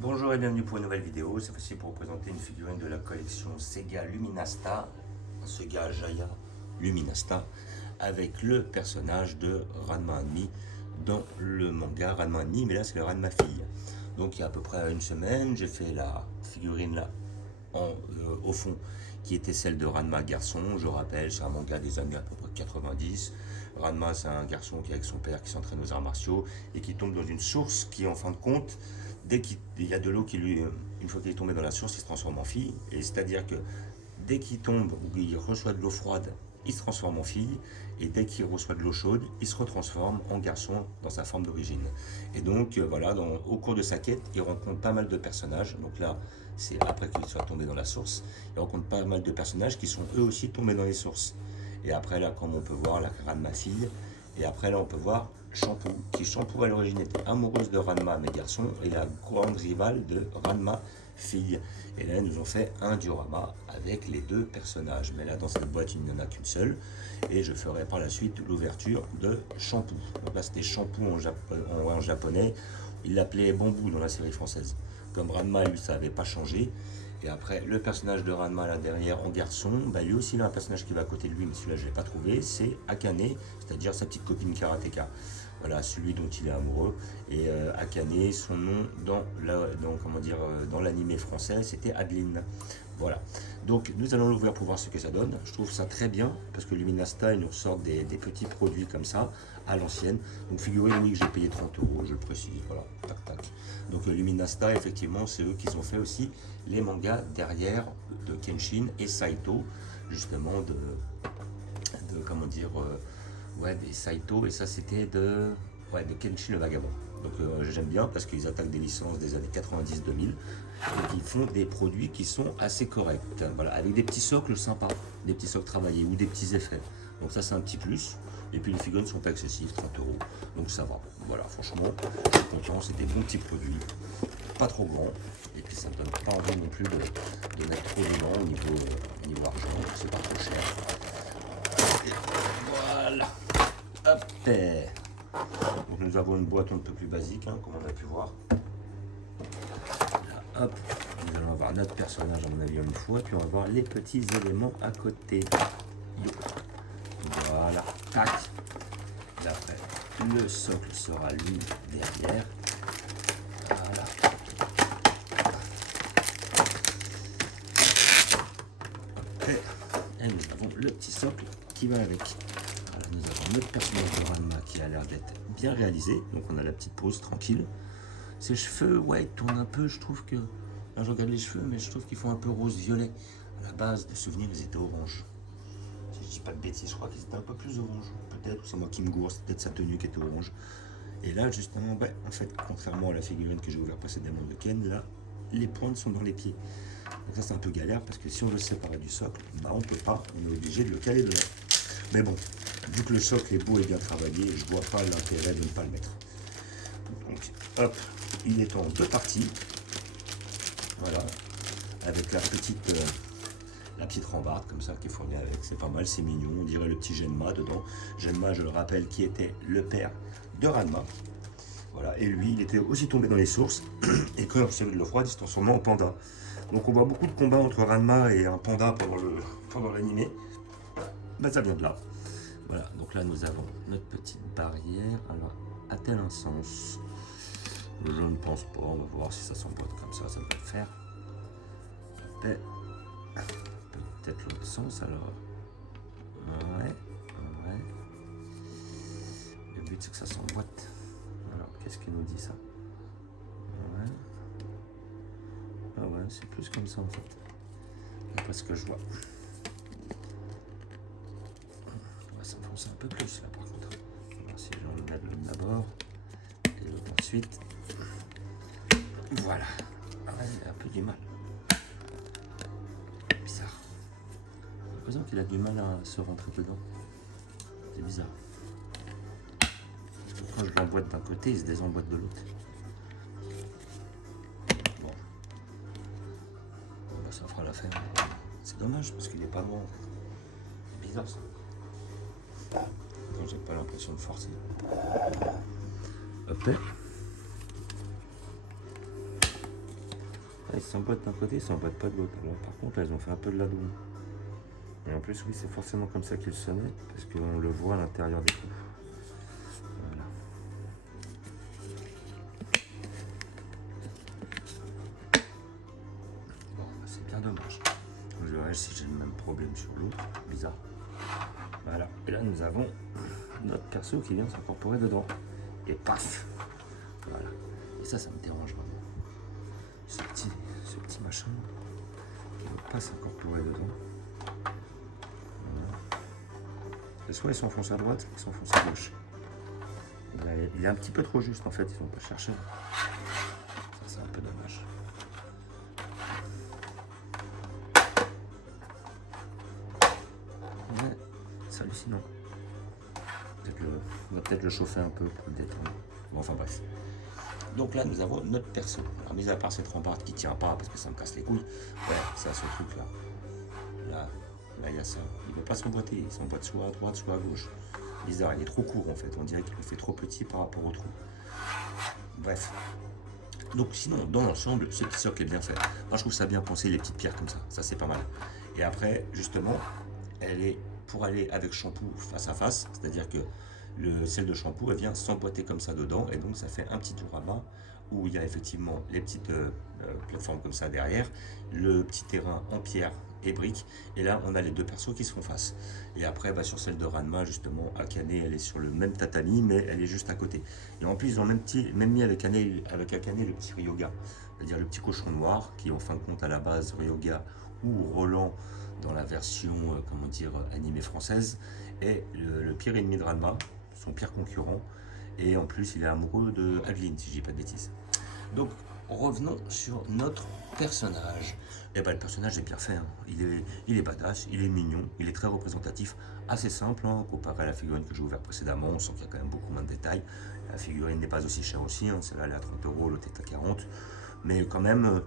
Bonjour et bienvenue pour une nouvelle vidéo. Cette fois-ci pour vous présenter une figurine de la collection Sega Luminasta, Sega Jaya Luminasta, avec le personnage de Ranma Ennemi dans le manga Ranma Ennemi, mais là c'est le Ranma Fille. Donc il y a à peu près une semaine, j'ai fait la figurine là au fond qui était celle de Ranma garçon. Je rappelle, c'est un manga des années à peu près 90. Ranma, c'est un garçon qui est avec son père qui s'entraîne aux arts martiaux et qui tombe dans une source qui, en fin de compte, dès qu'il y a de l'eau qui lui, une fois qu'il est tombé dans la source, il se transforme en fille. Et c'est-à-dire que dès qu'il tombe ou qu'il reçoit de l'eau froide, il se transforme en fille, et dès qu'il reçoit de l'eau chaude, il se retransforme en garçon dans sa forme d'origine. Et donc voilà, au cours de sa quête, il rencontre pas mal de personnages. Donc là, c'est après qu'il soit tombé dans la source, il rencontre pas mal de personnages qui sont eux aussi tombés dans les sources. Et après là, comme on peut voir, la Ranma fille, et après là, on peut voir Shampoo, qui Shampoo à l'origine était amoureuse de Ranma, mais garçon, et la grande rivale de Ranma, fille. Et là, ils nous ont fait un diorama avec les deux personnages. Mais là, dans cette boîte, il n'y en a qu'une seule. Et je ferai par la suite l'ouverture de Shampoo. Donc là, c'était Shampoo en japonais. Il l'appelait Bambou dans la série française. Comme Ranma, lui, ça n'avait pas changé. Et après, le personnage de Ranma là derrière en garçon, bah, lui aussi il a un personnage qui va à côté de lui, mais celui-là je l'ai pas trouvé, c'est Akane, c'est-à-dire sa petite copine karatéka. Voilà, celui dont il est amoureux. Et Akane, son nom dans l'animé français, c'était Adeline. Voilà. Donc nous allons l'ouvrir pour voir ce que ça donne. Je trouve ça très bien parce que Luminasta, ils nous ressortent des petits produits comme ça à l'ancienne. Donc figurez-vous que j'ai payé 30 €, je le précise. Voilà, tac tac. Donc Luminasta, effectivement, c'est eux qui ont fait aussi les mangas derrière de Kenshin et Saito, justement comment dire, ouais, des Saito, et ça c'était de Kenshin le Vagabond. Donc j'aime bien parce qu'ils attaquent des licences des années 90-2000 et qui font des produits qui sont assez corrects. Voilà, avec des petits socles sympas, des petits socles travaillés ou des petits effets. Donc ça c'est un petit plus. Et puis les figurines ne sont pas excessives, 30 €. Donc ça va. Voilà, franchement, je suis content, c'est des bons petits produits. Pas trop grands. Et puis ça ne donne pas envie non plus de mettre trop dedans niveau argent. C'est pas trop cher. Et voilà. Hop. Donc nous avons une boîte un peu plus basique, hein, comme on a pu voir. Là, hop, nous allons avoir notre personnage à mon avis une fois, puis on va voir les petits éléments à côté. Yo. Voilà, tac. Et après, le socle sera lui derrière. Voilà. Et nous avons le petit socle qui va avec. Voilà, nous avons notre personnage de Ranma qui a l'air d'être bien réalisé. Donc on a la petite pose tranquille. Ses cheveux, ouais, ils tournent un peu. Je trouve que. Là, je regarde les cheveux, mais je trouve qu'ils font un peu rose-violet. À la base, de souvenir, ils étaient orange. Si je dis pas de bêtises, je crois qu'ils étaient un peu plus orange. Peut-être, c'est moi qui me gourre, c'est peut-être sa tenue qui était orange. Et là, justement, ouais, en fait, contrairement à la figurine que j'ai ouverte précédemment de Ken, là, les pointes sont dans les pieds. Donc ça, c'est un peu galère parce que si on veut le séparer du socle, bah on peut pas, on est obligé de le caler dedans. Mais bon, vu que le socle est beau et bien travaillé, je vois pas l'intérêt de ne pas le mettre. Donc, hop, il est en deux parties. Voilà, avec la petite rambarde comme ça qui est fournie avec, c'est pas mal, c'est mignon, on dirait le petit Genma dedans. Genma, je le rappelle, qui était le père de Ranma. Voilà, et lui, il était aussi tombé dans les sources, et quand il recevait de l'eau froide, il se transformait en panda. Donc on voit beaucoup de combats entre Ranma et un panda pendant l'animé. Bah ça vient de là. Voilà, donc là nous avons notre petite barrière. Alors, a-t-elle un sens? Je ne pense pas, on va voir si ça s'emboîte comme ça devrait le faire. Peut-être l'autre sens alors. Ouais. Le but c'est que ça s'emboîte. Alors, qu'est-ce qu'il nous dit ça? Ouais. Ah ouais, c'est plus comme ça en fait. D'après ce que je vois. On va s'enfoncer un peu plus là par contre. On va voir si j'enlève l'une d'abord. Et l'autre ensuite. Voilà. Ah ouais, il a un peu du mal. Bizarre. J'ai l'impression qu'il a du mal à se rentrer dedans. C'est bizarre. Quand je l'emboîte d'un côté, il se désemboîte de l'autre. Bon. Bah, ça fera l'affaire. C'est dommage parce qu'il est pas loin en fait. C'est bizarre ça. Non, j'ai pas l'impression de forcer. Hop. ils s'emboîtent d'un côté, ils s'emboîtent pas de l'autre. Alors par contre, là, ils ont fait un peu de la double. Et en plus, oui, c'est forcément comme ça qu'ils sonnaient, parce qu'on le voit à l'intérieur des trous. Voilà. Bon, bah, c'est bien dommage. Je verrai si j'ai le même problème sur l'autre. Bizarre. Voilà. Et là, nous avons notre perso qui vient s'incorporer dedans. Et paf! Voilà. Et ça me dérange vraiment. Ce petit machin qui ne veut pas s'incorporer dedans. Voilà. Et soit ils s'enfoncent à droite, soit ils s'enfoncent à gauche. Là, il est un petit peu trop juste en fait, ils n'ont pas cherché. Ça, c'est un peu dommage. Mais c'est hallucinant. On va peut-être le chauffer un peu pour le détendre. Bon, enfin bref. Donc là, nous avons notre perso. Alors, mis à part cette rambarde qui tient pas parce que ça me casse les couilles, ouais, c'est à ce truc là. Là, il y a ça. Il ne veut pas s'emboîter. Il s'emboîte soit à droite, soit à gauche. Bizarre, il est trop court en fait. On dirait qu'il le fait trop petit par rapport au trou. Bref. Donc sinon, dans l'ensemble, ce petit socle est bien fait. Moi, je trouve ça bien pensé, les petites pierres comme ça. Ça, c'est pas mal. Et après, justement, elle est pour aller avec shampoo face à face. C'est-à-dire que le sel de shampoo, elle vient s'emboîter comme ça dedans. Et donc, ça fait un petit diorama où il y a effectivement les petites plateformes comme ça derrière. Le petit terrain en pierre et briques. Et là, on a les deux persos qui se font face. Et après, bah, sur celle de Ranma, justement, Akane, elle est sur le même tatami, mais elle est juste à côté. Et en plus, ils ont même mis avec Akane le petit Ryoga, c'est-à-dire le petit cochon noir, qui en fin de compte, à la base, Ryoga ou Roland, dans la version, comment dire, animée française, est le pire ennemi de Ranma, son pire concurrent. Et en plus, il est amoureux de Adeline, si je dis pas de bêtises. Donc, revenons sur notre personnage. Et ben, le personnage est bien fait. Hein. Il est badass, il est mignon, il est très représentatif, assez simple hein, comparé à la figurine que j'ai ouverte précédemment. On sent qu'il y a quand même beaucoup moins de détails. La figurine n'est pas aussi chère aussi. Hein. Celle-là, elle est à 30 €, l'autre est à 40. Mais quand même,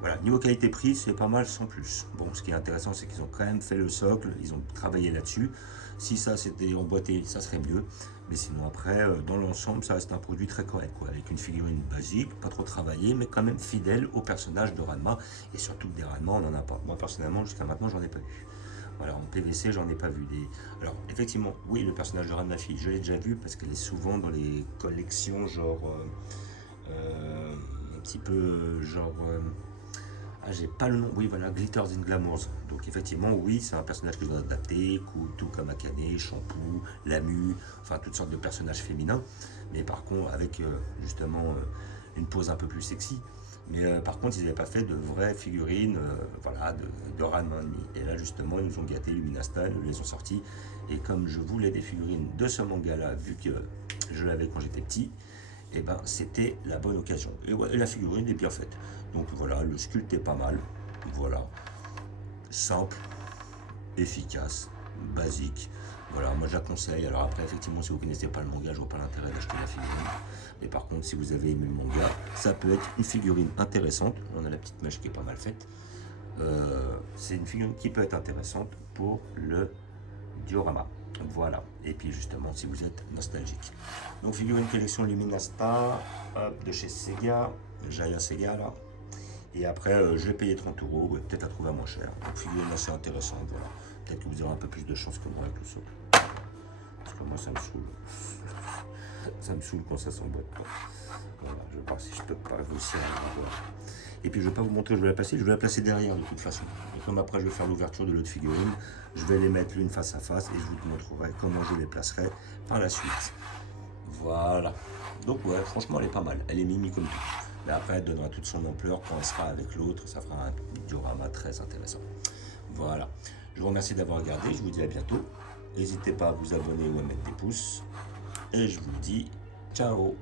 voilà, niveau qualité-prix, c'est pas mal sans plus. Bon, ce qui est intéressant, c'est qu'ils ont quand même fait le socle, ils ont travaillé là-dessus. Si ça c'était emboîté, ça serait mieux. Mais sinon après, dans l'ensemble, ça reste un produit très correct, quoi, avec une figurine basique, pas trop travaillée, mais quand même fidèle au personnage de Ranma. Et surtout que des Ranma, on n'en a pas. Moi, personnellement, jusqu'à maintenant, j'en ai pas vu. Voilà, en PVC, j'en ai pas vu. Alors, effectivement, oui, le personnage de Ranma fille, je l'ai déjà vu parce qu'elle est souvent dans les collections, genre, un petit peu, genre... Ah, j'ai pas le nom, oui voilà, Glitters and Glamours. Donc effectivement, oui, c'est un personnage que je dois adapter, tout comme Akane, Shampoo, Lamu, enfin toutes sortes de personnages féminins. Mais par contre, avec justement une pose un peu plus sexy. Mais par contre, ils n'avaient pas fait de vraies figurines voilà, de Ranma ennemi. Et là, justement, ils nous ont gâté Luminasta, ils nous les ont sortis. Et comme je voulais des figurines de ce manga-là, vu que je l'avais quand j'étais petit, et ben c'était la bonne occasion. Et ouais, la figurine est bien faite. Donc voilà, le sculpte est pas mal. Voilà. Simple, efficace, basique. Voilà, moi j'acconseille. Alors après, effectivement, si vous ne connaissez pas le manga, je vois pas l'intérêt d'acheter la figurine. Mais par contre, si vous avez aimé le manga, ça peut être une figurine intéressante. On a la petite mèche qui est pas mal faite. C'est une figurine qui peut être intéressante pour le diorama. Voilà, et puis justement si vous êtes nostalgique. Donc figurine collection Luminasta de chez Sega, Jaya Sega là. Et après je l'ai payé 30 €, peut-être à trouver à moins cher. Donc figurine assez intéressante, voilà. Peut-être que vous aurez un peu plus de chance que moi avec le socle. Parce que moi ça me saoule. Ça me saoule quand ça s'emboîte pas. Voilà, je vais voir si je peux pas réussir à la voir. Et puis je ne vais pas vous montrer où je vais la placer, je vais la placer derrière de toute façon. Et comme après je vais faire l'ouverture de l'autre figurine, je vais les mettre l'une face à face et je vous montrerai comment je les placerai par la suite. Voilà. Donc ouais, franchement elle est pas mal, elle est mimi comme tout. Mais après elle donnera toute son ampleur quand elle sera avec l'autre, ça fera un diorama très intéressant. Voilà. Je vous remercie d'avoir regardé, je vous dis à bientôt. N'hésitez pas à vous abonner ou à mettre des pouces. Et je vous dis ciao.